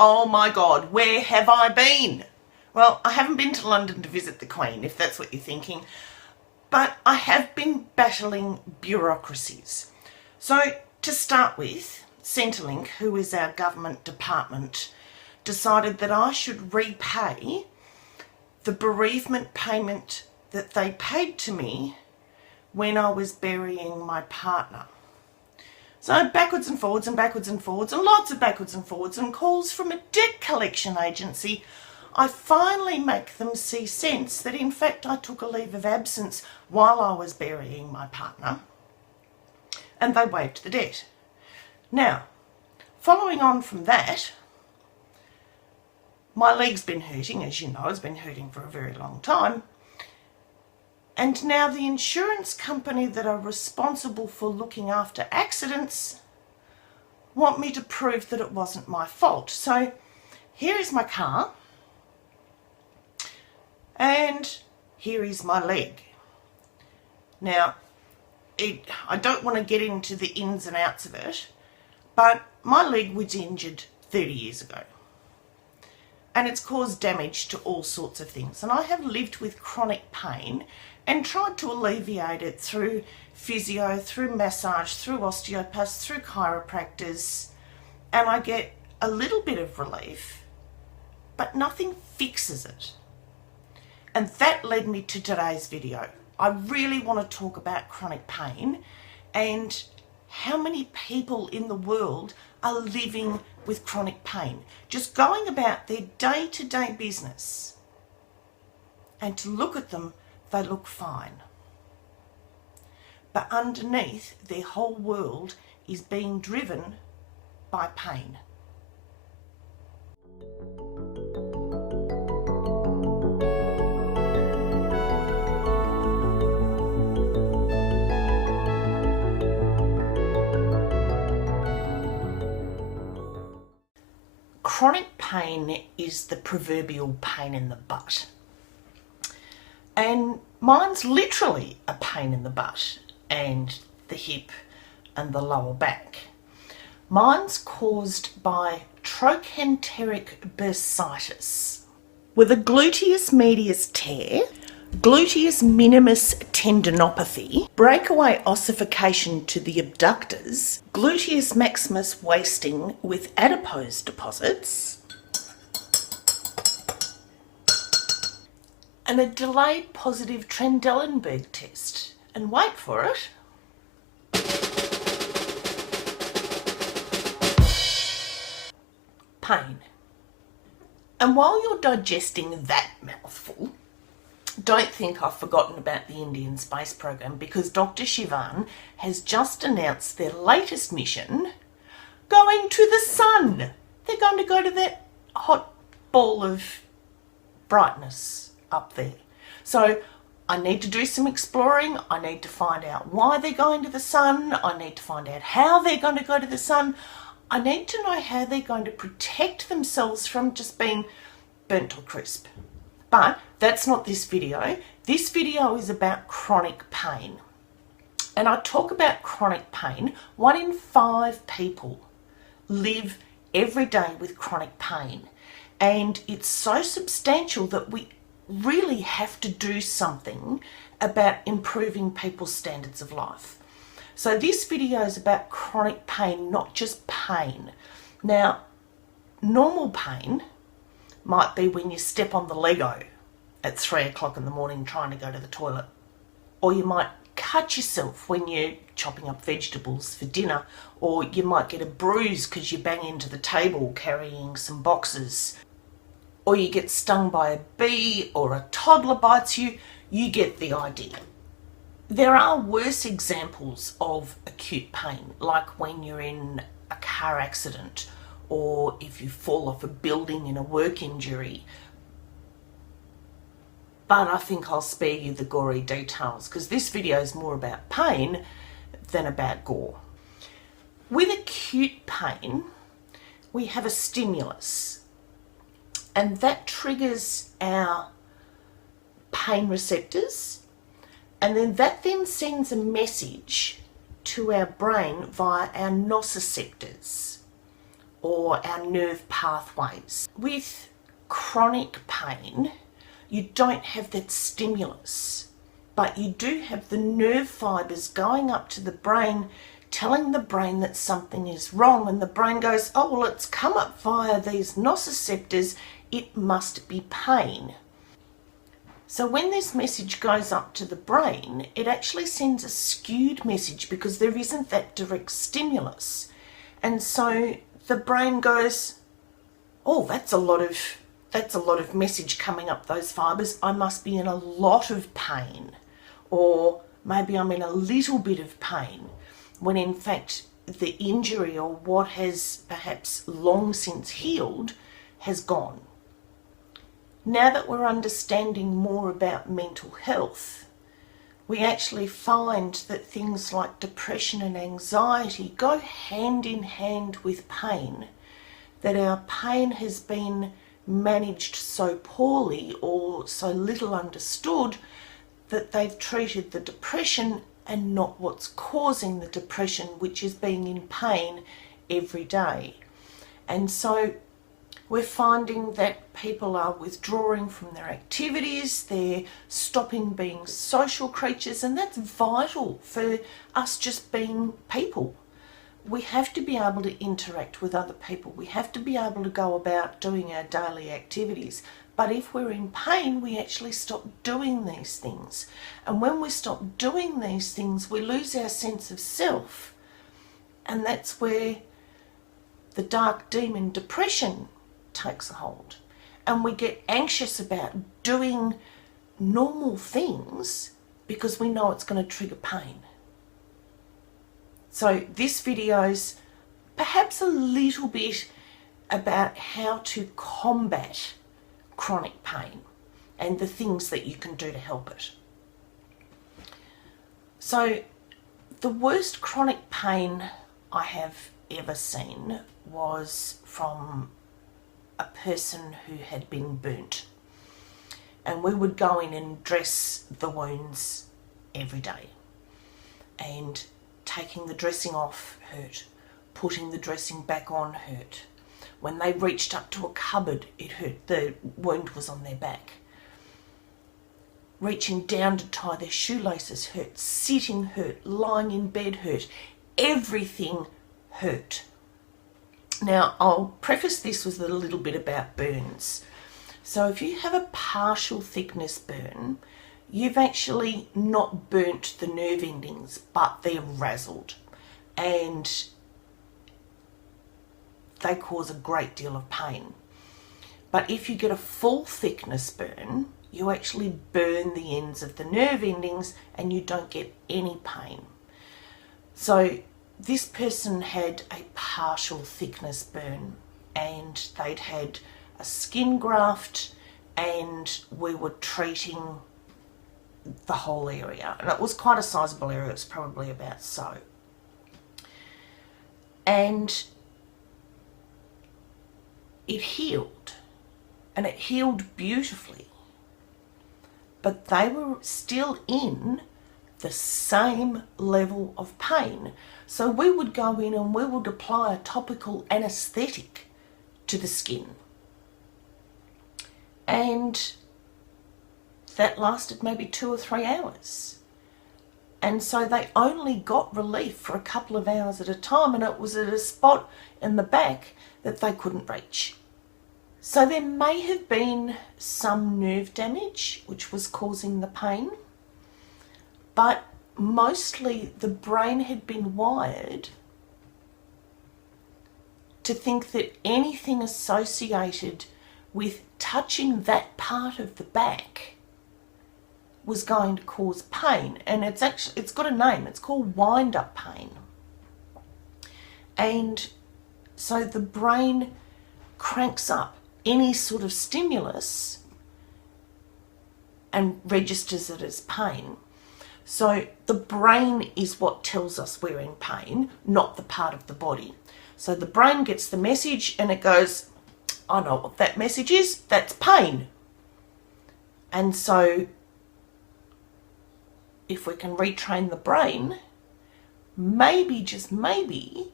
Oh my God, where have I been? Well, I haven't been to London to visit the Queen, if that's what you're thinking, but I have been battling bureaucracies. So to start with, Centrelink, who is our government department, decided that I should repay the bereavement payment that they paid to me when I was burying my partner. So backwards and forwards and backwards and forwards and lots of backwards and forwards and calls from a debt collection agency, I finally make them see sense that in fact I took a leave of absence while I was burying my partner, and they waived the debt. Now, following on from that, my leg's been hurting, as you know, it's been hurting for a very long time. And now the insurance company that are responsible for looking after accidents want me to prove that it wasn't my fault. So here is my car and here is my leg. Now, I don't want to get into the ins and outs of it, but my leg was injured 30 years ago. And it's caused damage to all sorts of things. And I have lived with chronic pain and tried to alleviate it through physio, through massage, through osteopaths, through chiropractors. And I get a little bit of relief, but nothing fixes it. And that led me to today's video. I really want to talk about chronic pain and how many people in the world are living with chronic pain, just going about their day-to-day business, and to look at them, they look fine. But underneath, their whole world is being driven by pain. Chronic pain is the proverbial pain in the butt. And mine's literally a pain in the butt and the hip and the lower back. Mine's caused by trochanteric bursitis with a gluteus medius tear, gluteus minimus tendinopathy, breakaway ossification to the abductors, gluteus maximus wasting with adipose deposits, and a delayed positive Trendelenburg test. And wait for it, pain. And while you're digesting that mouthful, don't think I've forgotten about the Indian space program, because Dr. Shivan has just announced their latest mission, going to the sun. They're going to go to that hot ball of brightness up there. So I need to do some exploring. I need to find out why they're going to the sun. I need to find out how they're going to go to the sun. I need to know how they're going to protect themselves from just being burnt to a crisp. But that's not this video. This video is about chronic pain. And I talk about chronic pain. 1 in 5 people live every day with chronic pain. And it's so substantial that we really have to do something about improving people's standards of life. So this video is about chronic pain, not just pain. Now, normal pain might be when you step on the Lego at 3 o'clock in the morning trying to go to the toilet. Or you might cut yourself when you're chopping up vegetables for dinner. Or you might get a bruise because you bang into the table carrying some boxes. Or you get stung by a bee, or a toddler bites you. You get the idea. There are worse examples of acute pain, like when you're in a car accident, or if you fall off a building in a work injury. But I think I'll spare you the gory details, because this video is more about pain than about gore. With acute pain, we have a stimulus, and that triggers our pain receptors, and then that sends a message to our brain via our nociceptors, or our nerve pathways. With chronic pain, you don't have that stimulus, but you do have the nerve fibres going up to the brain, telling the brain that something is wrong, and the brain goes, oh, well, it's come up via these nociceptors, it must be pain. So when this message goes up to the brain, it actually sends a skewed message because there isn't that direct stimulus. And so the brain goes, oh, that's a lot of message coming up those fibres. I must be in a lot of pain, or maybe I'm in a little bit of pain, when in fact the injury or what has perhaps long since healed has gone. Now that we're understanding more about mental health, we actually find that things like depression and anxiety go hand in hand with pain, that our pain has been managed so poorly or so little understood that they've treated the depression and not what's causing the depression, which is being in pain every day. And so we're finding that people are withdrawing from their activities, they're stopping being social creatures, and that's vital for us just being people. We have to be able to interact with other people. We have to be able to go about doing our daily activities. But if we're in pain, we actually stop doing these things. And when we stop doing these things, we lose our sense of self. And that's where the dark demon depression takes a hold. And we get anxious about doing normal things because we know it's going to trigger pain. So this video's perhaps a little bit about how to combat chronic pain and the things that you can do to help it. So the worst chronic pain I have ever seen was from a person who had been burnt. And we would go in and dress the wounds every day. And taking the dressing off hurt. Putting the dressing back on hurt. When they reached up to a cupboard, it hurt. The wound was on their back. Reaching down to tie their shoelaces hurt. Sitting hurt. Lying in bed hurt. Everything hurt. Now, I'll preface this with a little bit about burns. So if you have a partial thickness burn, you've actually not burnt the nerve endings, but they're razzled. And they cause a great deal of pain. But if you get a full thickness burn, you actually burn the ends of the nerve endings and you don't get any pain. So this person had a partial thickness burn and they'd had a skin graft and we were treating the whole area. And it was quite a sizable area, it was probably about so. And it healed, and it healed beautifully. But they were still in the same level of pain. So we would go in and we would apply a topical anaesthetic to the skin. And that lasted maybe 2 or 3 hours. And so they only got relief for a couple of hours at a time, and it was at a spot in the back that they couldn't reach. So there may have been some nerve damage which was causing the pain, but mostly the brain had been wired to think that anything associated with touching that part of the back was going to cause pain. And it's got a name, it's called wind-up pain. And so the brain cranks up any sort of stimulus and registers it as pain. So the brain is what tells us we're in pain, not the part of the body. So the brain gets the message and it goes, I know what that message is, that's pain. And so if we can retrain the brain, maybe, just maybe,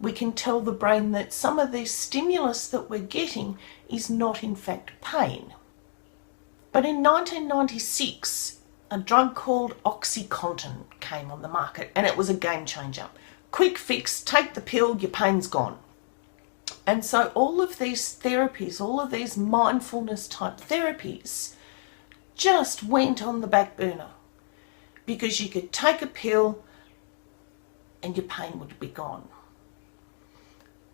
we can tell the brain that some of this stimulus that we're getting is not in fact pain. But in 1996, a drug called OxyContin came on the market, and it was a game changer. Quick fix, take the pill, your pain's gone. And so all of these therapies, all of these mindfulness type therapies just went on the back burner because you could take a pill and your pain would be gone.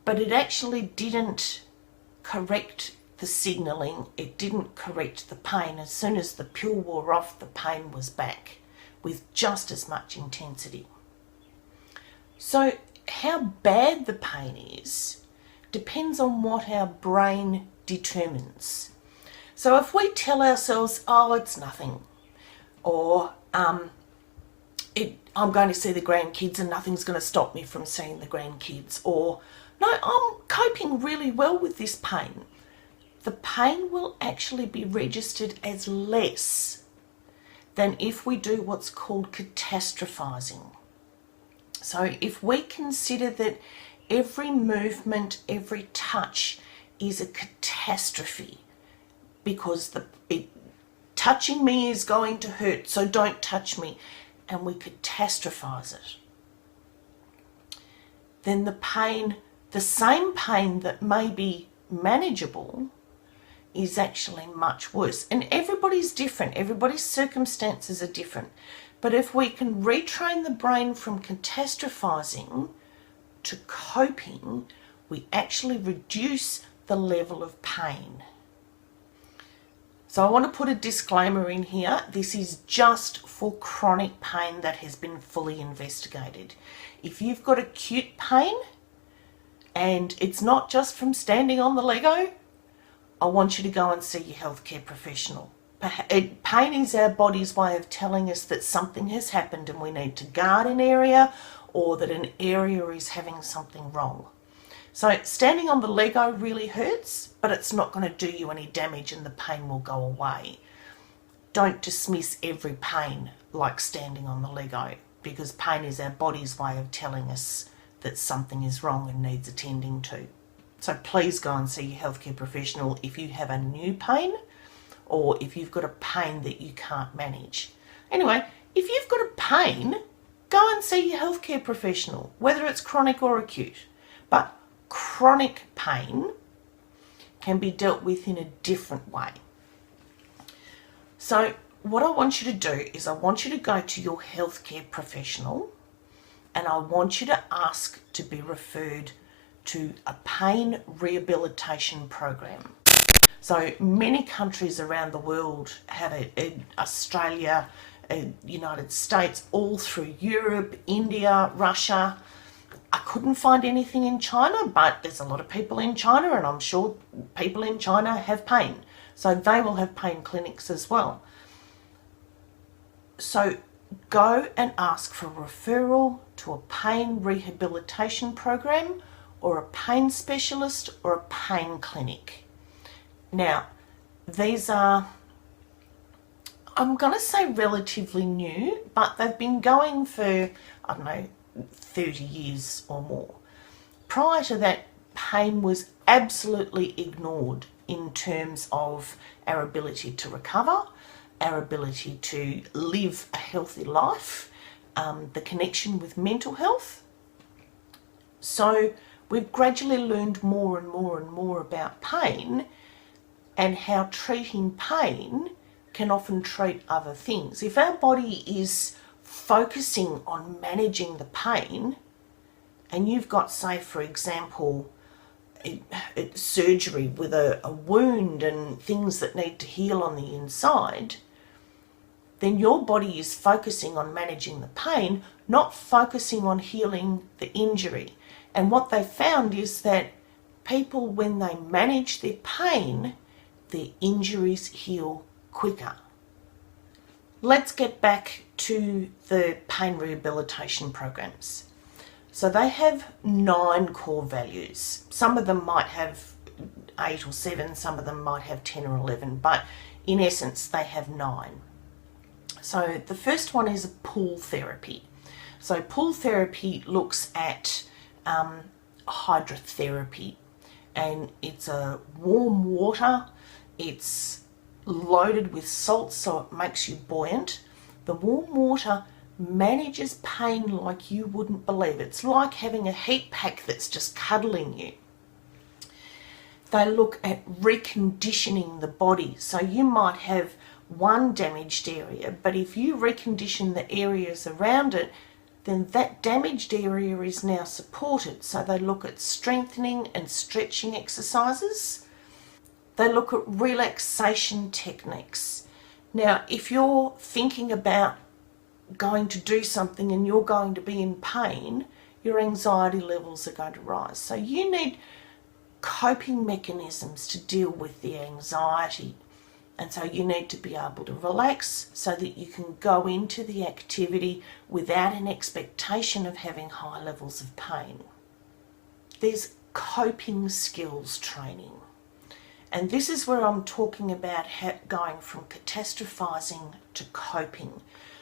But it actually didn't correct the signalling, it didn't correct the pain. As soon as the pill wore off, the pain was back with just as much intensity. So how bad the pain is depends on what our brain determines. So if we tell ourselves, oh, it's nothing, or I'm going to see the grandkids and nothing's going to stop me from seeing the grandkids, or no, I'm coping really well with this pain, the pain will actually be registered as less than if we do what's called catastrophizing. So if we consider that every movement, every touch is a catastrophe because touching me is going to hurt, so don't touch me, and we catastrophize it, then the pain, the same pain that may be manageable, is actually much worse. And everybody's different, everybody's circumstances are different. But if we can retrain the brain from catastrophizing to coping, we actually reduce the level of pain. So I want to put a disclaimer in here. This is just for chronic pain that has been fully investigated. If you've got acute pain and it's not just from standing on the Lego, I want you to go and see your healthcare professional. Pain is our body's way of telling us that something has happened and we need to guard an area, or that an area is having something wrong. So standing on the Lego really hurts, but it's not going to do you any damage and the pain will go away. Don't dismiss every pain like standing on the Lego, because pain is our body's way of telling us that something is wrong and needs attending to. So please go and see your healthcare professional if you have a new pain, or if you've got a pain that you can't manage. Anyway, if you've got a pain, go and see your healthcare professional, whether it's chronic or acute. But chronic pain can be dealt with in a different way. So what I want you to do is I want you to go to your healthcare professional and I want you to ask to be referred to a pain rehabilitation program. So many countries around the world have it, Australia, United States, all through Europe, India, Russia. I couldn't find anything in China, but there's a lot of people in China, and I'm sure people in China have pain. So they will have pain clinics as well. So go and ask for a referral to a pain rehabilitation program, or a pain specialist, or a pain clinic. Now, these are, I'm going to say relatively new, but they've been going for, I don't know, 30 years or more. Prior to that, pain was absolutely ignored in terms of our ability to recover, our ability to live a healthy life, the connection with mental health. So we've gradually learned more and more and more about pain, and how treating pain can often treat other things. If our body is focusing on managing the pain, and you've got, say, for example, surgery with a wound and things that need to heal on the inside, then your body is focusing on managing the pain, not focusing on healing the injury. And what they found is that people, when they manage their pain, their injuries heal quicker. Let's get back to the pain rehabilitation programs. So they have 9 core values. Some of them might have 8 or 7, some of them might have 10 or 11, but in essence they have 9. So the first one is pull therapy. So pull therapy looks at hydrotherapy, and it's a warm water. It's loaded with salt, so it makes you buoyant. The warm water manages pain like you wouldn't believe. It's like having a heat pack that's just cuddling you. They look at reconditioning the body. So you might have one damaged area, but if you recondition the areas around it, then that damaged area is now supported. So they look at strengthening and stretching exercises. They look at relaxation techniques. Now, if you're thinking about going to do something and you're going to be in pain, your anxiety levels are going to rise. So you need coping mechanisms to deal with the anxiety. And so you need to be able to relax so that you can go into the activity without an expectation of having high levels of pain. There's coping skills training. And this is where I'm talking about going from catastrophizing to coping.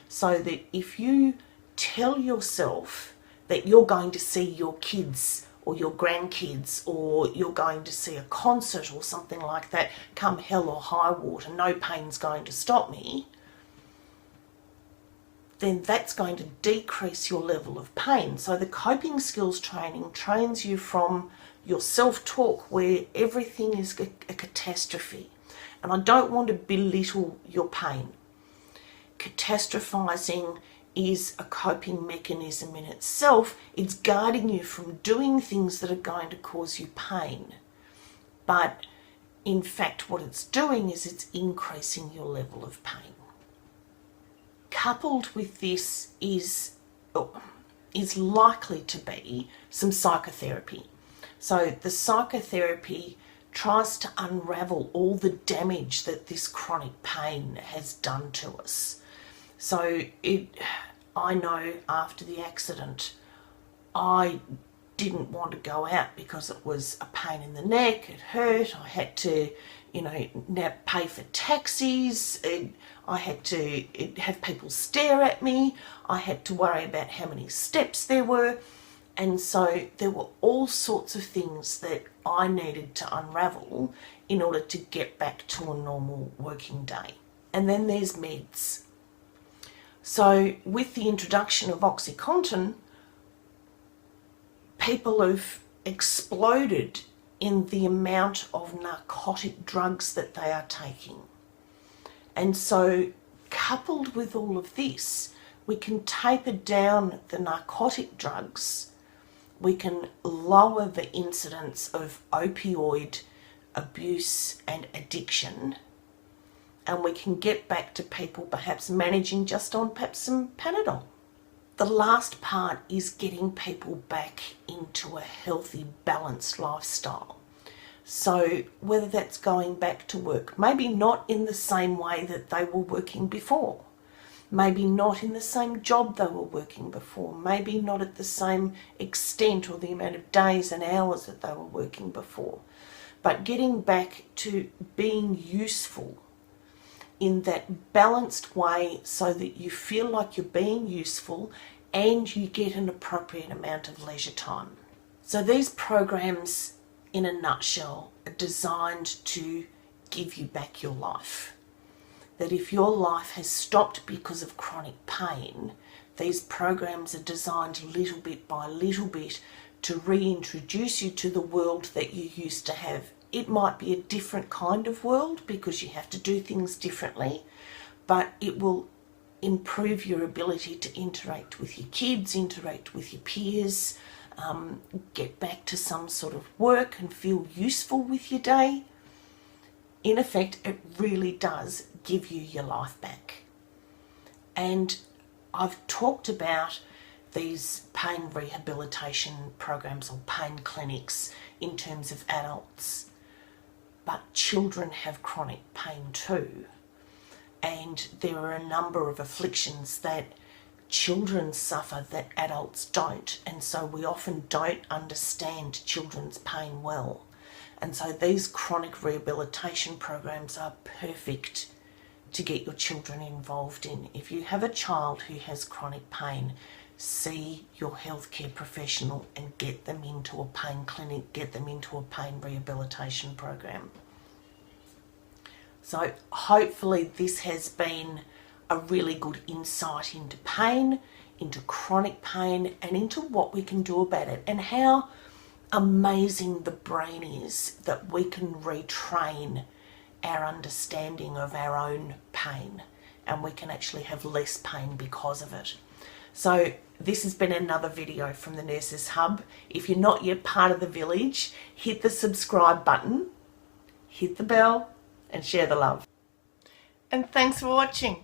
So that if you tell yourself that you're going to see your kids or your grandkids, or you're going to see a concert or something like that, come hell or high water, no pain's going to stop me, then that's going to decrease your level of pain. So the coping skills training trains you from your self-talk where everything is a catastrophe. And I don't want to belittle your pain. Catastrophizing is a coping mechanism in itself. It's guarding you from doing things that are going to cause you pain. But in fact, what it's doing is it's increasing your level of pain. Coupled with this is likely to be some psychotherapy. So the psychotherapy tries to unravel all the damage that this chronic pain has done to us. So I know after the accident, I didn't want to go out because it was a pain in the neck, it hurt, I had to, now pay for taxis, I had to have people stare at me, I had to worry about how many steps there were, and so there were all sorts of things that I needed to unravel in order to get back to a normal working day. And then there's meds. So with the introduction of OxyContin, people have exploded in the amount of narcotic drugs that they are taking. And so coupled with all of this, we can taper down the narcotic drugs, we can lower the incidence of opioid abuse and addiction, and we can get back to people perhaps managing just on perhaps some Panadol. The last part is getting people back into a healthy, balanced lifestyle. So whether that's going back to work, maybe not in the same way that they were working before, maybe not in the same job they were working before, maybe not at the same extent or the amount of days and hours that they were working before, but getting back to being useful in that balanced way so that you feel like you're being useful and you get an appropriate amount of leisure time. So these programs, in a nutshell, are designed to give you back your life. That if your life has stopped because of chronic pain, these programs are designed little bit by little bit to reintroduce you to the world that you used to have. It might be a different kind of world because you have to do things differently, but it will improve your ability to interact with your kids, interact with your peers, get back to some sort of work and feel useful with your day. In effect, it really does give you your life back. And I've talked about these pain rehabilitation programs or pain clinics in terms of adults. But children have chronic pain too. And there are a number of afflictions that children suffer that adults don't. And so we often don't understand children's pain well. And so these chronic rehabilitation programs are perfect to get your children involved in. If you have a child who has chronic pain, see your healthcare professional and get them into a pain clinic, get them into a pain rehabilitation program. So hopefully this has been a really good insight into pain, into chronic pain, and into what we can do about it, and how amazing the brain is that we can retrain our understanding of our own pain, and we can actually have less pain because of it. So this has been another video from the Nurses Hub. If you're not yet part of the village, hit the subscribe button, hit the bell, and share the love. And thanks for watching.